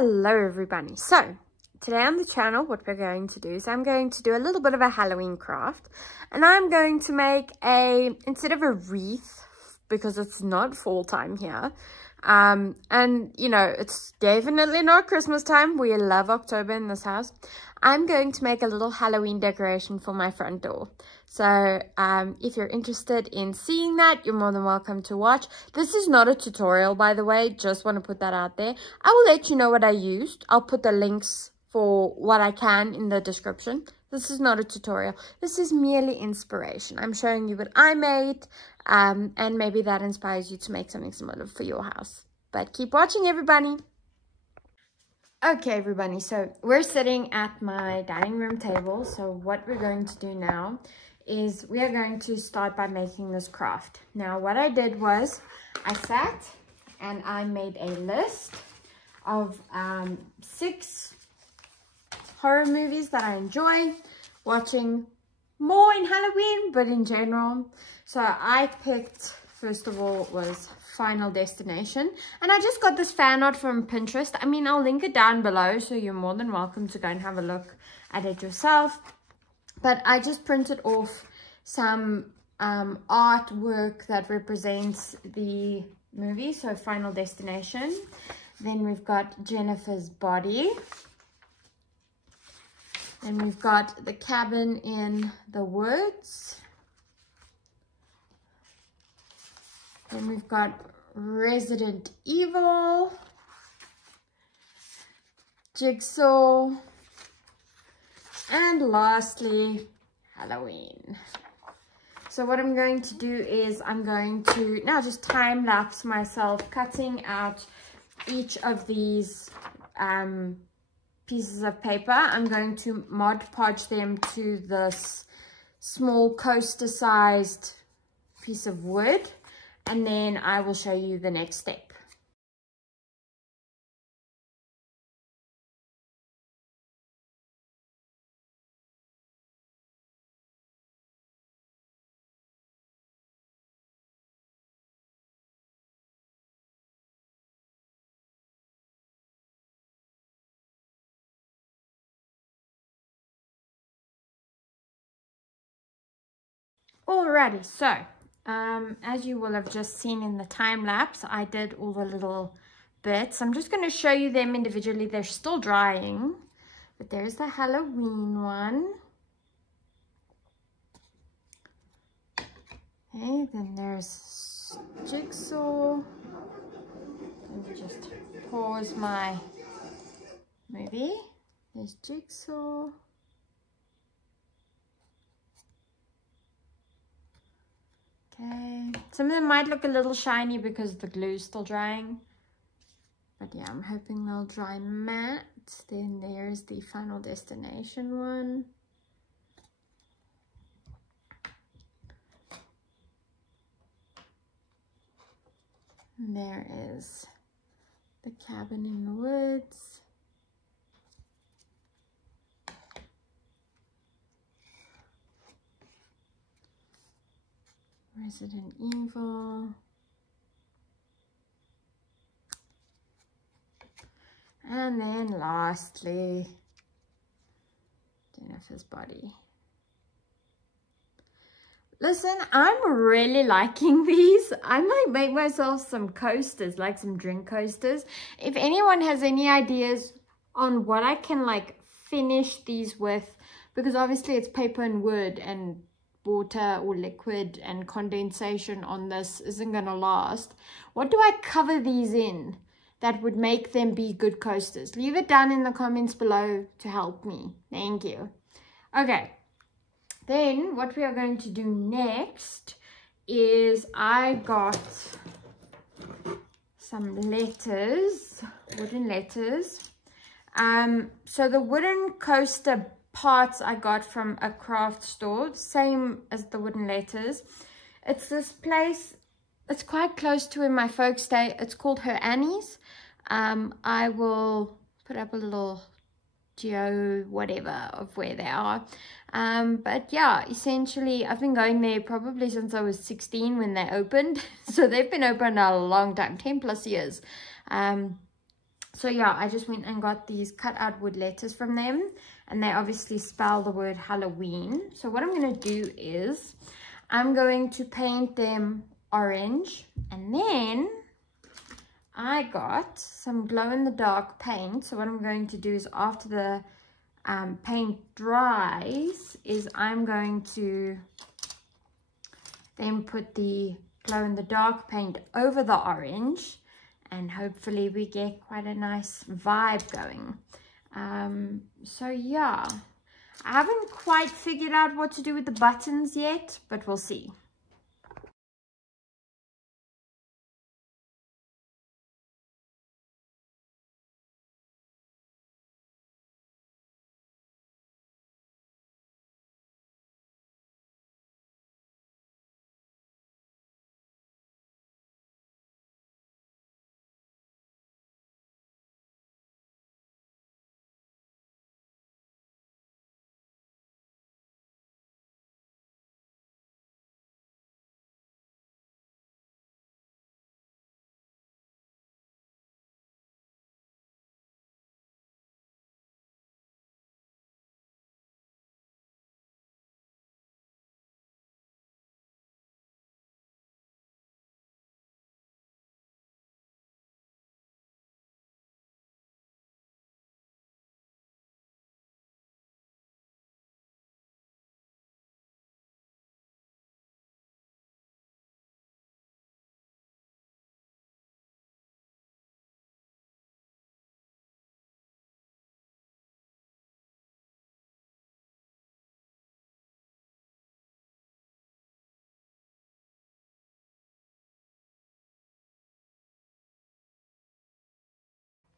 Hello everybody. So today on the channel what we're going to do is I'm going to do a little bit of a Halloween craft, and I'm going to make instead of a wreath, because it's not fall time here, and you know, it's definitely not Christmas time. We love October in this house. I'm going to make a little Halloween decoration for my front door. So if you're interested in seeing that, you're more than welcome to watch. This is not a tutorial, by the way, just want to put that out there. I will let you know what I used. I'll put the links for what I can in the description. This is not a tutorial. This is merely inspiration. I'm showing you what I made, and maybe that inspires you to make something similar for your house. But keep watching, everybody. Okay, everybody, so we're sitting at my dining room table. So what we're going to do now is we are going to start by making this craft. Now, what I did was I sat and I made a list of 6 horror movies that I enjoy watching, more in Halloween, but in general. So I picked, first of all, was Final Destination, and I just got this fan art from Pinterest. I mean, I'll link it down below, so you're more than welcome to go and have a look at it yourself. But I just printed off some artwork that represents the movie, so Final Destination. Then we've got Jennifer's body. Then we've got the cabin in the woods. Then we've got Resident Evil, Jigsaw, and lastly, Halloween. So what I'm going to do is I'm going to now just time lapse myself cutting out each of these pieces of paper. I'm going to Mod Podge them to this small coaster sized piece of wood, and then I will show you the next step. Alrighty, so as you will have just seen in the time lapse, I did all the little bits. I'm just going to show you them individually. They're still drying, but there's the Halloween one. Okay, then there's Jigsaw. Let me just pause my movie. There's Jigsaw. Okay, some of them might look a little shiny because the glue's still drying. But yeah, I'm hoping they'll dry matte. Then there's the Final Destination one. And there is the cabin in the woods. Resident Evil. And then lastly, Jennifer's body. Listen, I'm really liking these. I might make myself some coasters, like some drink coasters. If anyone has any ideas on what I can like finish these with, because obviously it's paper and wood, and water or liquid and condensation on this isn't gonna last. What do I cover these in that would make them be good coasters? Leave it down in the comments below to help me. Thank you. Okay, then what we are going to do next is I got some letters, wooden letters. So the wooden coaster parts I got from a craft store, same as the wooden letters. It's this place, it's quite close to where my folks stay. It's called Her Annie's. I will put up a little geo whatever of where they are. But yeah, essentially I've been going there probably since I was 16 when they opened. So they've been open a long time, 10 plus years. So yeah, I just went and got these cut out wood letters from them, and they obviously spell the word Halloween. So what I'm going to do is I'm going to paint them orange, and then I got some glow-in-the-dark paint. So what I'm going to do is after the paint dries is I'm going to then put the glow-in-the-dark paint over the orange, and hopefully we get quite a nice vibe going. So yeah, I haven't quite figured out what to do with the buttons yet, but we'll see.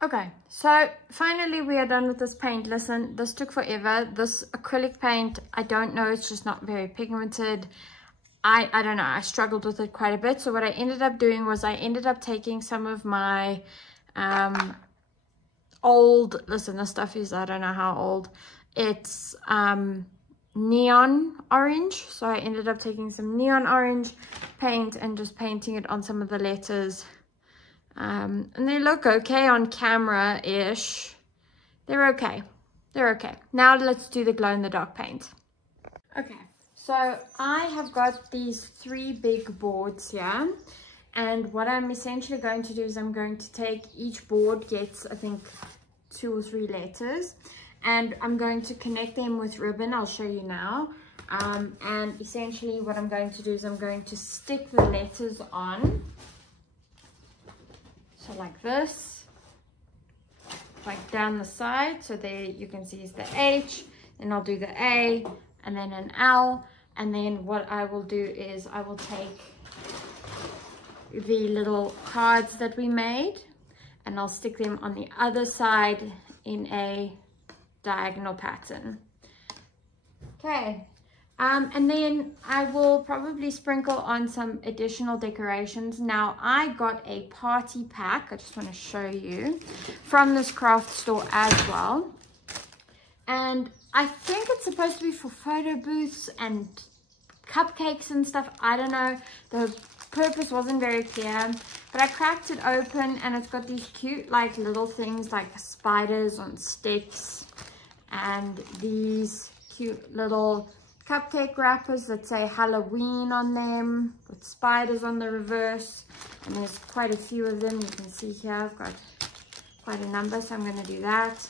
Okay, so finally we are done with this paint. Listen, this took forever. This acrylic paint, I don't know, it's just not very pigmented. I don't know, I struggled with it quite a bit. So what I ended up doing was I ended up taking some of my old, listen, this stuff is, I don't know how old, it's neon orange. So I ended up taking some neon orange paint and just painting it on some of the letters. And they look okay on camera-ish. They're okay. They're okay. Now let's do the glow-in-the-dark paint. Okay, so I have got these 3 big boards here. And what I'm essentially going to do is I'm going to take each board gets, I think, 2 or 3 letters. And I'm going to connect them with ribbon. I'll show you now. And essentially what I'm going to do is I'm going to stick the letters on. So like this, like down the side. So there you can see is the H, then I'll do the A, and then an L. And then what I will do is I will take the little cards that we made and I'll stick them on the other side in a diagonal pattern. Okay. And then I will probably sprinkle on some additional decorations. Now I got a party pack, I just want to show you, from this craft store as well. And I think it's supposed to be for photo booths and cupcakes and stuff. I don't know, the purpose wasn't very clear, but I cracked it open and it's got these cute like little things like spiders on sticks and these cute little cupcake wrappers that say Halloween on them with spiders on the reverse, and there's quite a few of them. You can see here I've got quite a number, so I'm going to do that.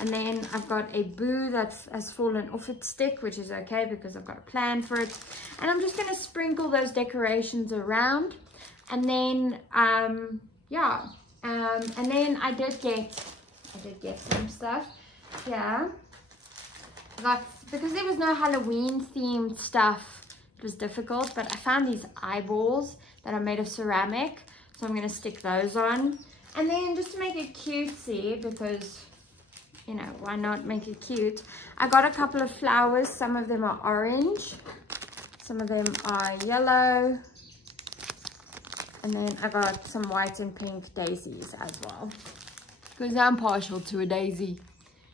And then I've got a boo that has fallen off its stick, which is okay because I've got a plan for it. And I'm just going to sprinkle those decorations around. And then yeah, and then I did get some stuff. Yeah, because there was no Halloween themed stuff, it was difficult, but I found these eyeballs that are made of ceramic, so I'm going to stick those on. And then just to make it cutesy, because, you know, why not make it cute, I got a couple of flowers. Some of them are orange, some of them are yellow, and then I got some white and pink daisies as well, because I'm partial to a daisy.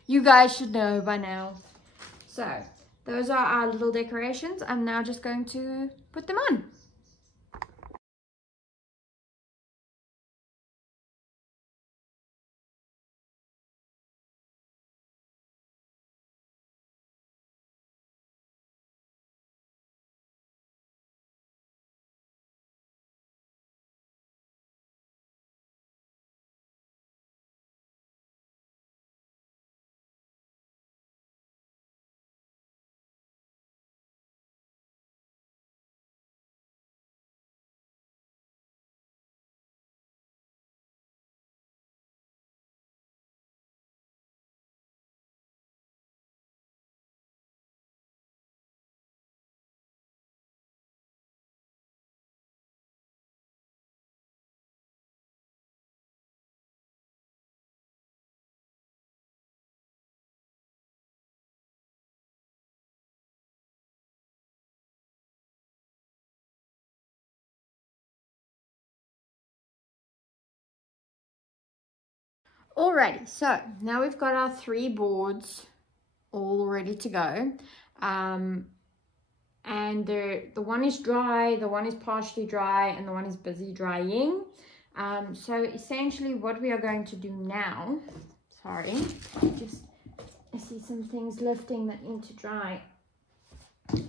You guys should know by now. So those are our little decorations. I'm now just going to put them on. Alrighty, so now we've got our 3 boards all ready to go. And the one is dry, the one is partially dry, and the one is busy drying. So essentially what we are going to do now, sorry, I see some things lifting that need to dry.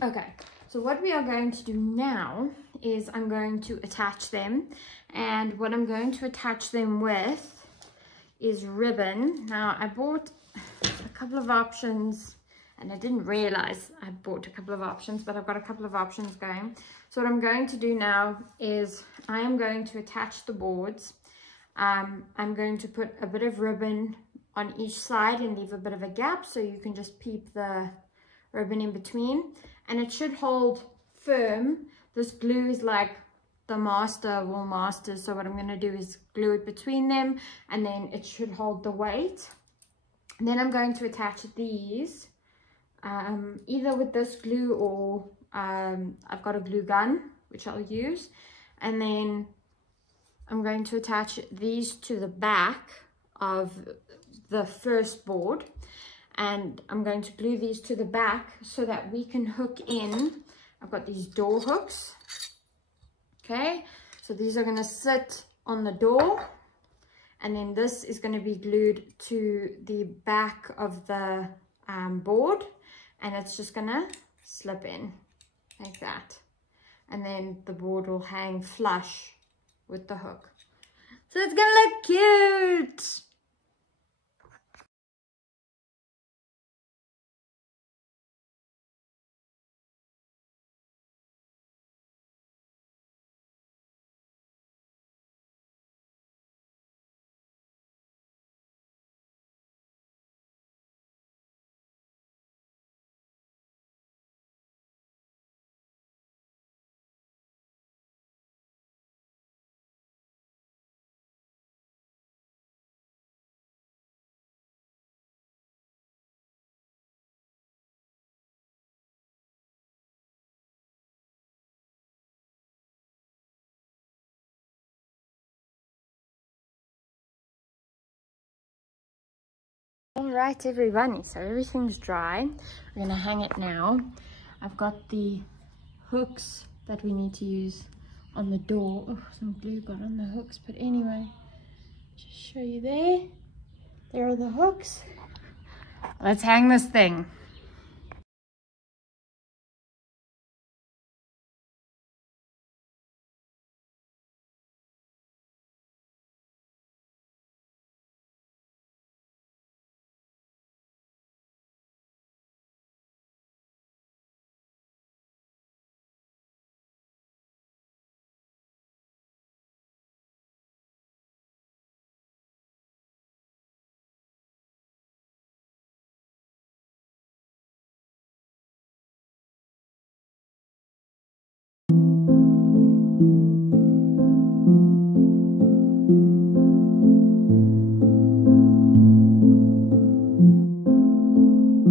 Okay, so what we are going to do now is I'm going to attach them, and what I'm going to attach them with is ribbon. Now I bought a couple of options, and I didn't realize I bought a couple of options, but I've got a couple of options going. So what I'm going to do now is I am going to attach the boards. I'm going to put a bit of ribbon on each side and leave a bit of a gap so you can just peep the ribbon in between, and it should hold firm. This glue is like the master of all masters, so what I'm going to do is glue it between them, and then it should hold the weight. And then I'm going to attach these either with this glue or I've got a glue gun which I'll use, and then I'm going to attach these to the back of the first board, and I'm going to glue these to the back so that we can hook in. I've got these door hooks. Okay, so these are going to sit on the door, and then this is going to be glued to the back of the board, and it's just going to slip in like that, and then the board will hang flush with the hook. So it's going to look cute. Alright everybody, so everything's dry. We're gonna hang it now. I've got the hooks that we need to use on the door. Oh, some glue got on the hooks, but anyway, just show you there. There are the hooks. Let's hang this thing.